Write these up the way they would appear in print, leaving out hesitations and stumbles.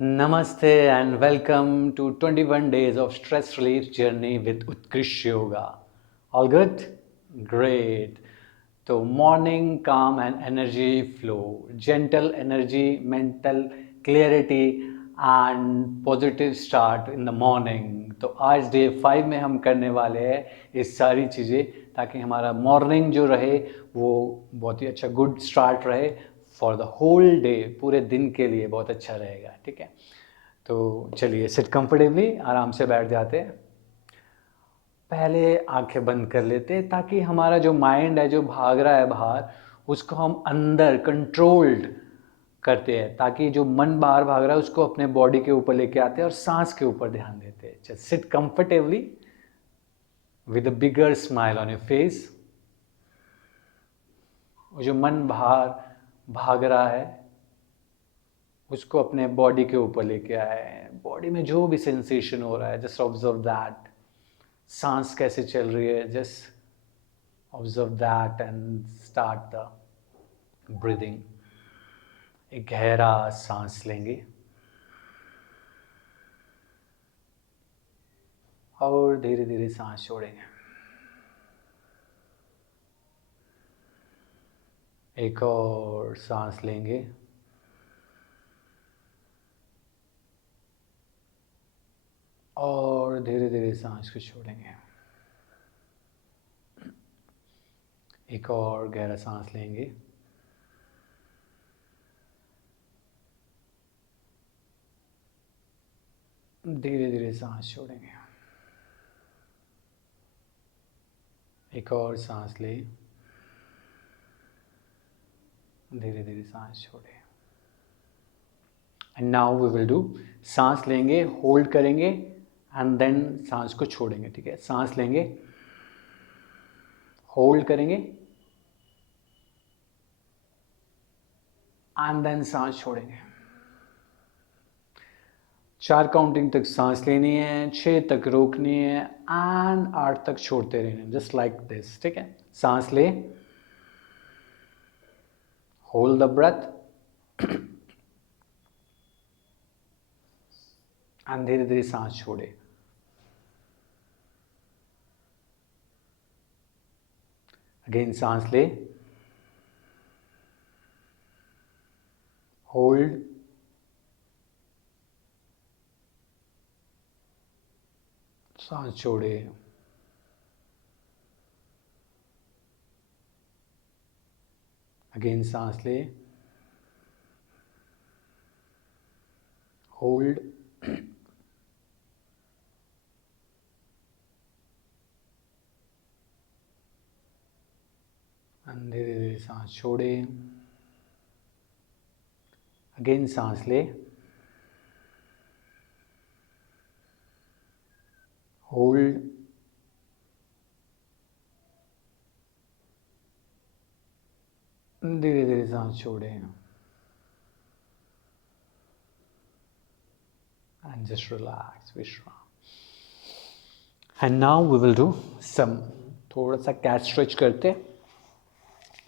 Namaste and welcome to 21 days of stress relief journey with Utkrish Yoga. All good? Great. So morning calm and energy flow, gentle energy, mental clarity and positive start in the morning. तो आज day 5 में हम करने वाले हैं ये सारी चीज़ें ताकि हमारा मॉर्निंग जो रहे वो बहुत ही अच्छा गुड स्टार्ट रहे फॉर द होल डे, पूरे दिन के लिए बहुत अच्छा रहेगा. ठीक है, तो चलिए सिट कंफर्टेबली, आराम से बैठ जाते हैं. पहले आंखें बंद कर लेते हैं ताकि हमारा जो माइंड है जो भाग रहा है बाहर उसको हम अंदर कंट्रोल्ड करते हैं, ताकि जो मन बाहर भाग रहा है उसको अपने बॉडी के ऊपर लेके आते हैं और सांस के ऊपर ध्यान देते हैं. Just sit comfortably with a bigger smile on your face. जो मन बाहर भाग रहा है उसको अपने बॉडी के ऊपर लेके आए. बॉडी में जो भी सेंसेशन हो रहा है जस्ट ऑब्जर्व दैट. सांस कैसे चल रही है, just observe that and start the breathing. एक गहरा सांस लेंगे और धीरे धीरे सांस छोड़ेंगे. एक और सांस लेंगे और धीरे धीरे सांस को छोड़ेंगे. एक और गहरा सांस लेंगे धीरे धीरे सांस छोड़ेंगे. एक और सांस लें, धीरे धीरे सांस छोड़ें. And now we will do, सांस लेंगे, होल्ड करेंगे एंड देन सांस को छोड़ेंगे. ठीक है, सांस लेंगे, होल्ड करेंगे एंड देन सांस छोड़ेंगे. 4 काउंटिंग तक सांस लेनी है, 6 तक रोकनी है एंड 8 तक छोड़ते रहना, जस्ट लाइक दिस. ठीक है, सांस ले, होल्ड द ब्रेथ एंड धीरे धीरे सांस छोड़े. अगेन सांस ले, होल्ड, सांस छोड़े. अगेन सांस ले, होल्ड, धीरे धीरे सांस छोड़े. अगेन सांस ले, होल्ड, धीरे धीरे सांस छोड़े. एंड जस्ट रिलैक्स, विश्राम. And now we will do some, थोड़ा सा कैट स्ट्रेच करते.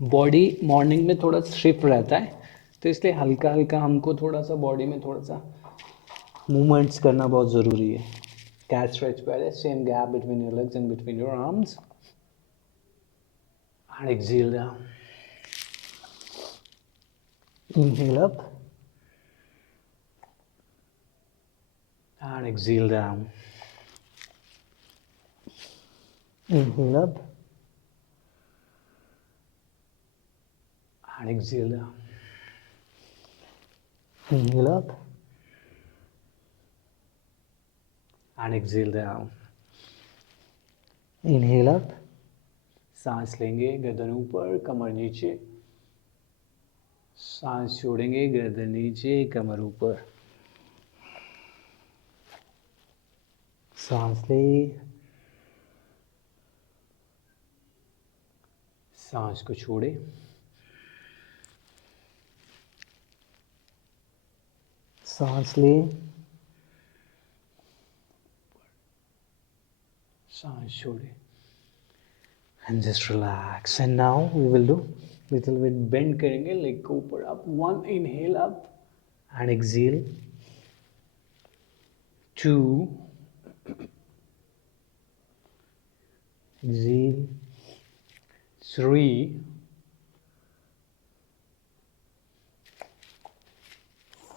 बॉडी मॉर्निंग में थोड़ा स्टिफ रहता है तो इसलिए हल्का हल्का हमको थोड़ा सा बॉडी में थोड़ा सा मूवमेंट्स करना बहुत ज़रूरी है. कैट स्ट्रेच पहले, same gap between your legs and between your arms and exhale down. Inhale up and exhale down. Inhale up and exhale down. Inhale up and exhale down. Inhale up, सांस लेंगे, गर्दन ऊपर, कमर नीचे. सांस छोड़ेंगे, गर्दन नीचे, कमर ऊपर. सांस ले, सांस को छोड़े. सांस ले, सांस छोड़े. And just relax. And now we will do little bit bend करेंगे, लेग को ऊपर up. 1 inhale up and exhale. 2, exhale, 3,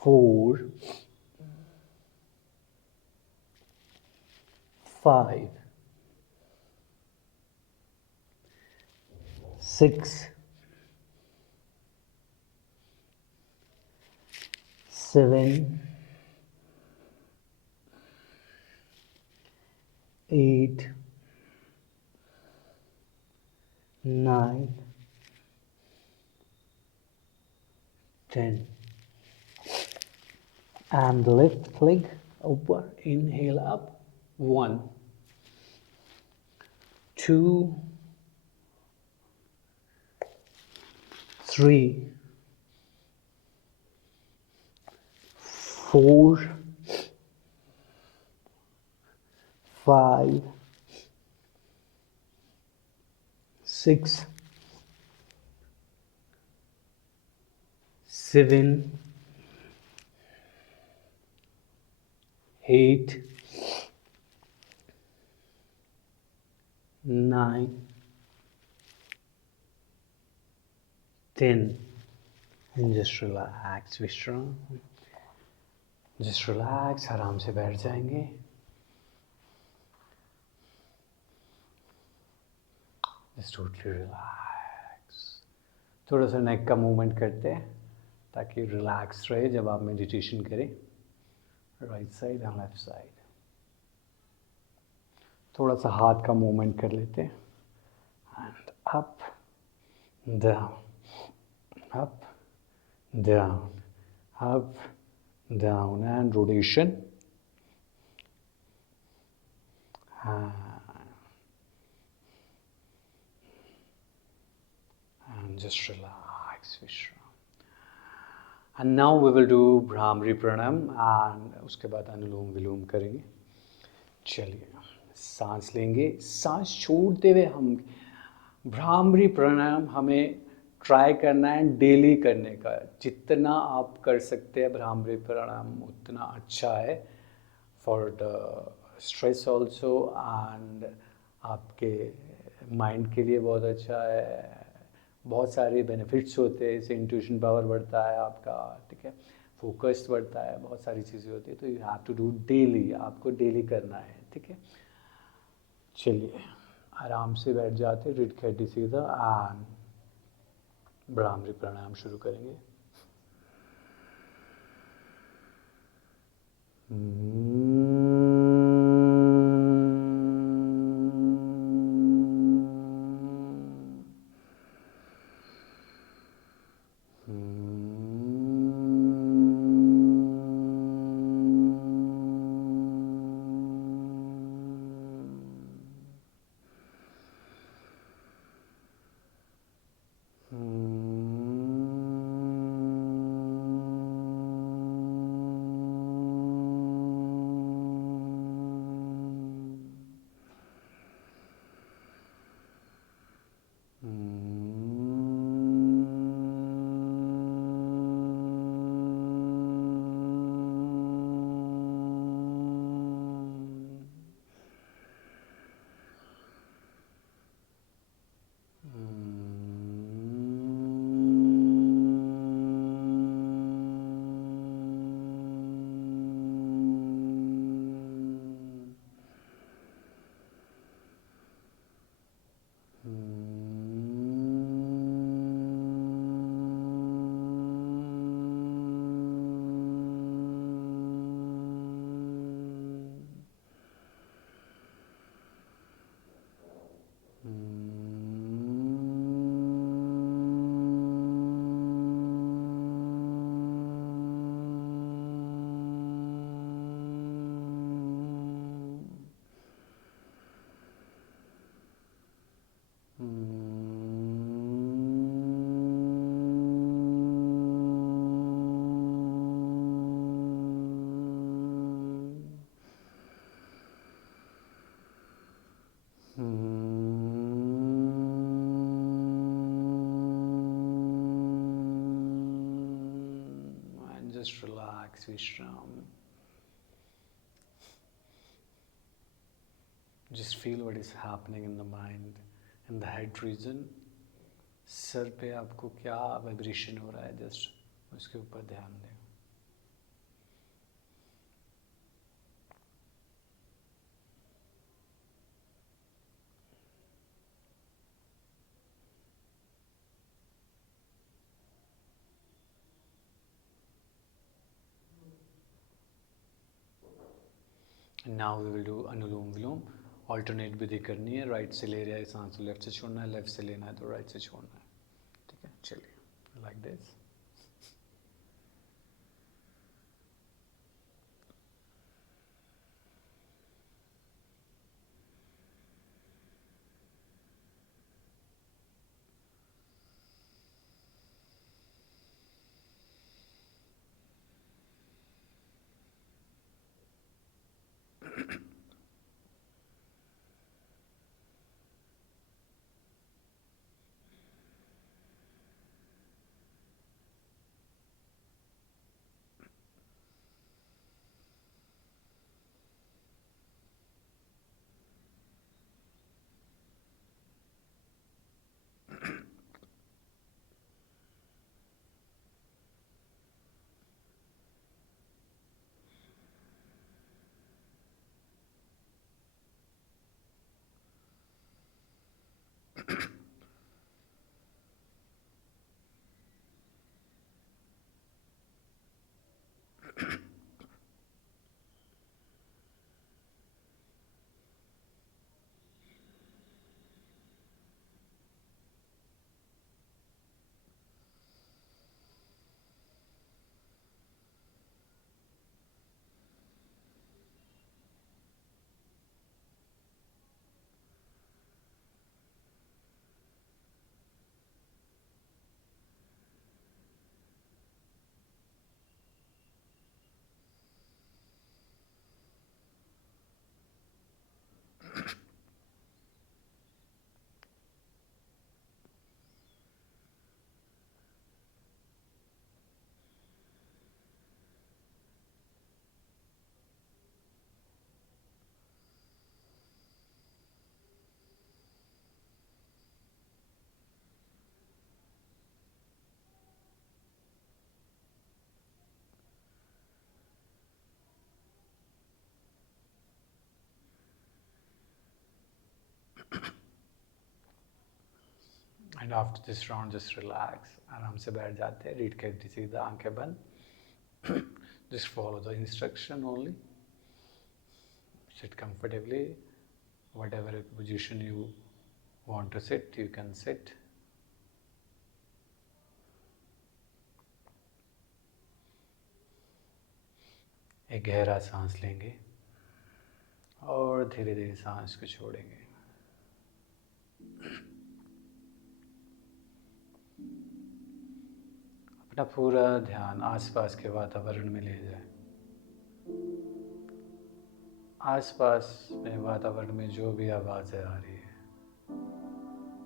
4, 5, 6, 7, 8, 9, 10. And left leg over, inhale up, 1, 2, 3, 4, 5, 6, 7, 8, 9, 10. And just relax, विश्राम. Just relax, आराम से बैठ जाएंगे. Just totally relax. थोड़ा सा नेक का मूवमेंट करते हैं ताकि रिलैक्स रहे जब आप मेडिटेशन करें. Right side and left side. थोड़ा सा हाथ का मूवमेंट कर लेते हैं. And up, down, up, down, up, down, and rotation. And just relax, Vishram. And now we will do Brahmari Pranam and उसके बाद अनुलोम विलोम करेंगे. चलिए, सांस लेंगे. सांस छोड़ते हुए हम भ्रामरी प्राणायाम हमें ट्राई करना है डेली करने का. जितना आप कर सकते हैं भ्रामरी प्राणायाम उतना अच्छा है for the stress also and आपके माइंड के लिए बहुत अच्छा है. बहुत सारे बेनिफिट्स होते हैं. इससे इंट्यूशन पावर बढ़ता है आपका, ठीक है, फोकस बढ़ता है, बहुत सारी चीज़ें होती है. तो you have to do daily. आपको डेली करना है, ठीक है. चलिए, आराम से बैठ जाते, रीढ़ की हड्डी सीधा, एंड भ्रामरी प्राणायाम शुरू करेंगे. And just relax, Vishram. Just feel what is happening in the mind, in the head region. Sir पे आपको क्या वाइब्रेशन हो रहा है, जस्ट उसके ऊपर ध्यान दें. Now we will do anulom vilom. Alternate विधि करनी है. राइट से ले रहा है सांस, लेफ्ट से छोड़ना है. लेफ्ट से लेना है तो राइट से छोड़ना है. ठीक है, चलिए like this. And after this round just relax. आराम से बैठ जाते हैं. रीड कर सीधा, आंखें बंद. Just follow the instruction only. Sit comfortably. Whatever position you want to sit, you can sit. एक गहरा सांस लेंगे और धीरे धीरे सांस को छोड़ेंगे. अपना पूरा ध्यान आसपास के वातावरण में ले जाए. आसपास में वातावरण में जो भी आवाज़ें आ रही है,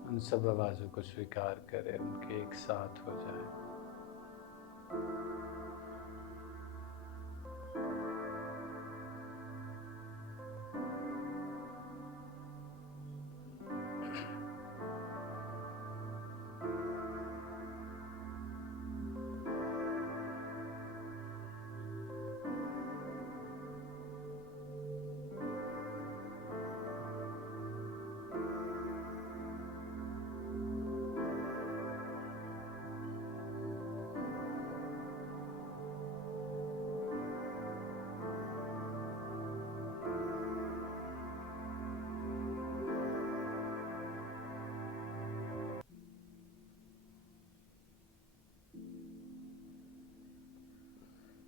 उन सब आवाज़ों को स्वीकार करें, उनके एक साथ हो जाए.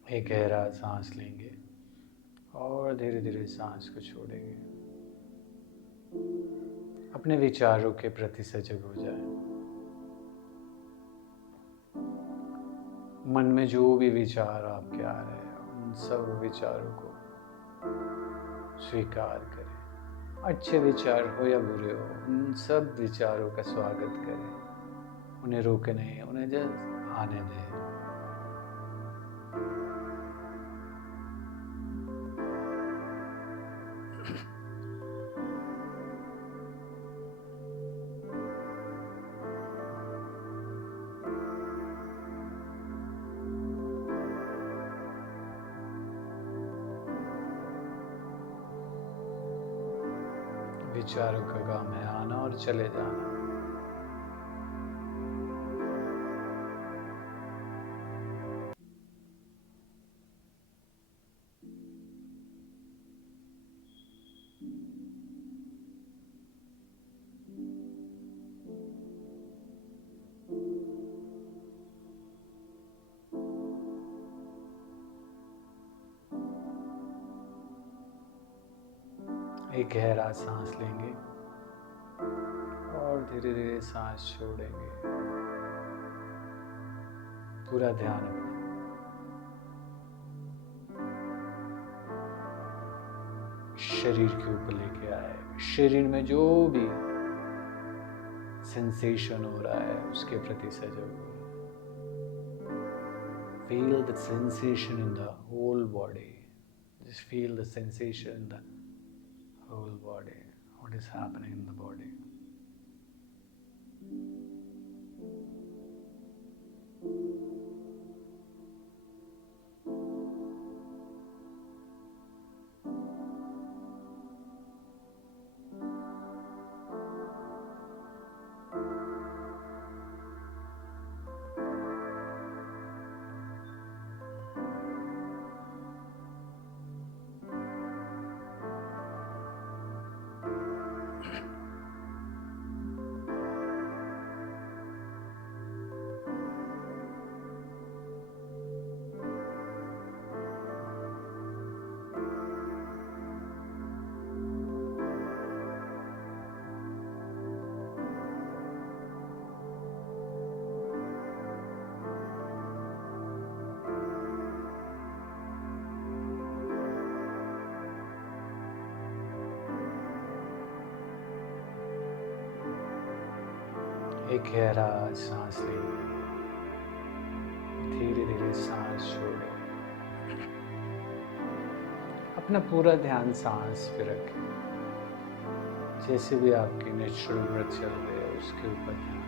एक गहरा सांस लेंगे और धीरे धीरे सांस को छोड़ेंगे. अपने विचारों के प्रति सजग हो जाए. मन में जो भी विचार आपके आ रहे हैं, उन सब विचारों को स्वीकार करें. अच्छे विचार हो या बुरे हो, उन सब विचारों का स्वागत करें. उन्हें रोके नहीं, उन्हें जस्ट आने दें. विचारों का काम है आना और चले जाना। एक गहरा सांस लेंगे और धीरे धीरे सांस छोड़ेंगे। पूरा ध्यान अपना शरीर के ऊपर लेके आए। शरीर में जो भी सेंसेशन हो रहा है उसके प्रति सजग हो। Feel the sensation in the whole body. Just feel the sensation in the whole body. What is happening in the body? एक गहरा सांस लेंगे, धीरे धीरे सांस छोड़ें। अपना पूरा ध्यान सांस पे रखें। जैसे भी आपकी नेचुरल ब्रेथ चल रही है उसके ऊपर ध्यान,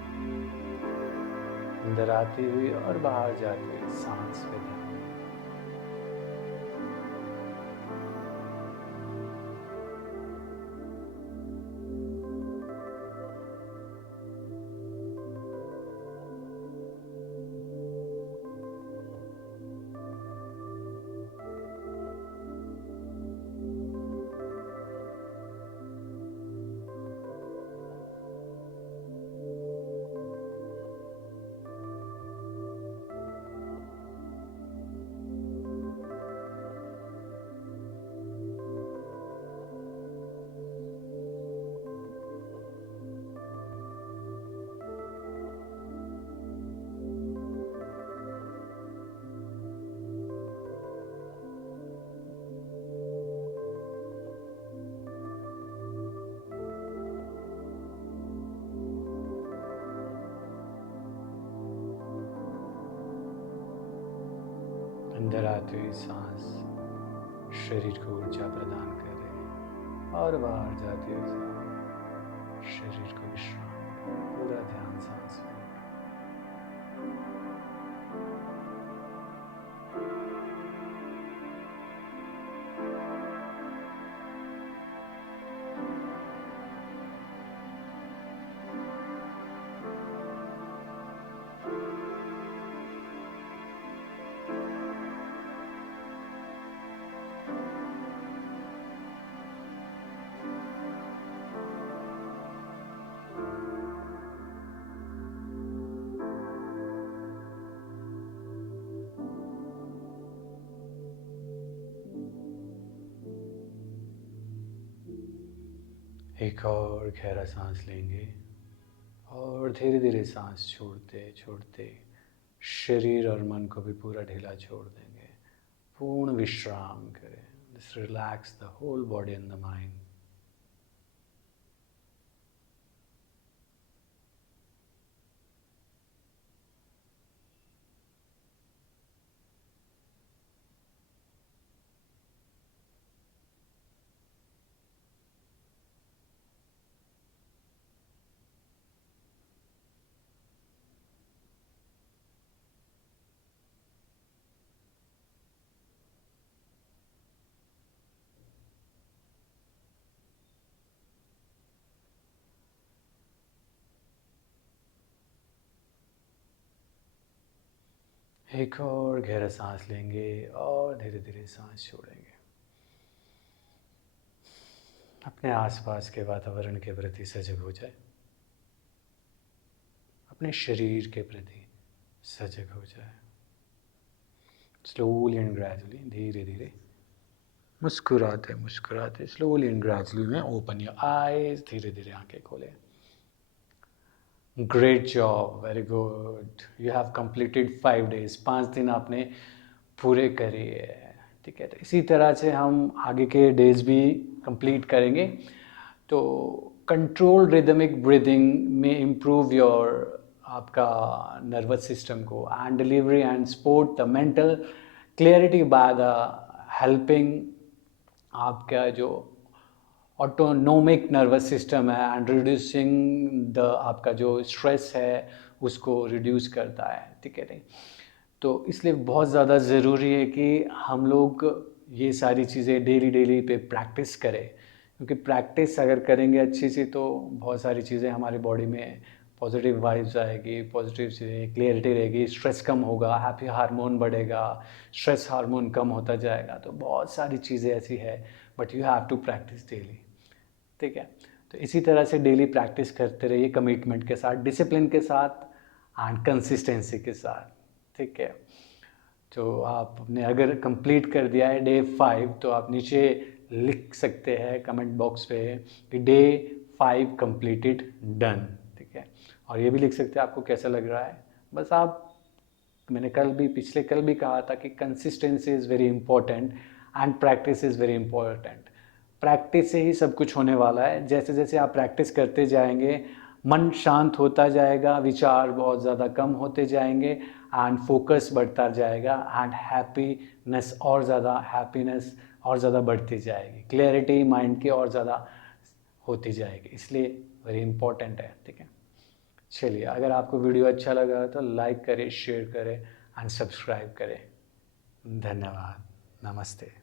अंदर आती हुई और बाहर जाती हुई सांस पे ध्यान। अंदर आती हुई सांस शरीर को ऊर्जा प्रदान करे और बाहर जाती हुई सांस शरीर को विश्राम करे। पूरा ध्यान सांस में। एक और गहरा सांस लेंगे और धीरे धीरे सांस छोड़ते छोड़ते शरीर और मन को भी पूरा ढीला छोड़ देंगे। पूर्ण विश्राम करें। Just relax the whole body and the mind. एक और गहरा सांस लेंगे और धीरे धीरे सांस छोड़ेंगे। अपने आसपास के वातावरण के प्रति सजग हो जाए, अपने शरीर के प्रति सजग हो जाए। स्लोली एंड ग्रेजुअली, धीरे धीरे मुस्कुराते मुस्कुराते स्लोली एंड ग्रेजुअली में ओपन योर आईज, धीरे धीरे आंखें खोलें। Great job, very good. You have completed 5 days, 5 दिन आपने पूरे करिए। ठीक है, तो इसी तरह से हम आगे के डेज भी कंप्लीट करेंगे। तो कंट्रोल रिदमिक ब्रीदिंग में इम्प्रूव योर आपका नर्वस सिस्टम को, and delivery and support the mental clarity by the helping आपका जो ऑटोनोमिक नर्वस सिस्टम है, एंड रिड्यूसिंग द आपका जो स्ट्रेस है उसको रिड्यूस करता है। ठीक है, नहीं तो इसलिए बहुत ज़्यादा ज़रूरी है कि हम लोग ये सारी चीज़ें डेली पे प्रैक्टिस करें, क्योंकि प्रैक्टिस अगर करेंगे अच्छी सी तो बहुत सारी चीज़ें हमारी बॉडी में पॉजिटिव वाइब्स आएगी, पॉजिटिव चीज़ें, क्लियरिटी रहेगी, स्ट्रेस कम होगा, हैप्पी हार्मोन बढ़ेगा, स्ट्रेस हार्मोन कम होता जाएगा। तो बहुत सारी चीज़ें ऐसी है, but you have to practise daily. ठीक है, तो इसी तरह से डेली प्रैक्टिस करते रहिए, कमिटमेंट के साथ, डिसिप्लिन के साथ एंड कंसिस्टेंसी के साथ। ठीक है, तो आपने अगर कंप्लीट कर दिया है डे 5, तो आप नीचे लिख सकते हैं कमेंट बॉक्स पे कि डे 5 कंप्लीटेड डन। ठीक है, और ये भी लिख सकते हैं आपको कैसा लग रहा है। बस आप, मैंने पिछले कल भी कहा था कि consistency is very important and practice is very important. Practice से ही सब कुछ होने वाला है। जैसे जैसे आप प्रैक्टिस करते जाएंगे, मन शांत होता जाएगा, विचार बहुत ज़्यादा कम होते जाएंगे, एंड फोकस बढ़ता जाएगा, एंड हैप्पीनेस और ज़्यादा बढ़ती जाएगी, क्लैरिटी माइंड की और ज़्यादा होती जाएगी। इसलिए वेरी इंपॉर्टेंट है। ठीक है, चलिए, अगर आपको वीडियो अच्छा लगा तो लाइक करें, शेयर करें एंड सब्सक्राइब करें। धन्यवाद। नमस्ते।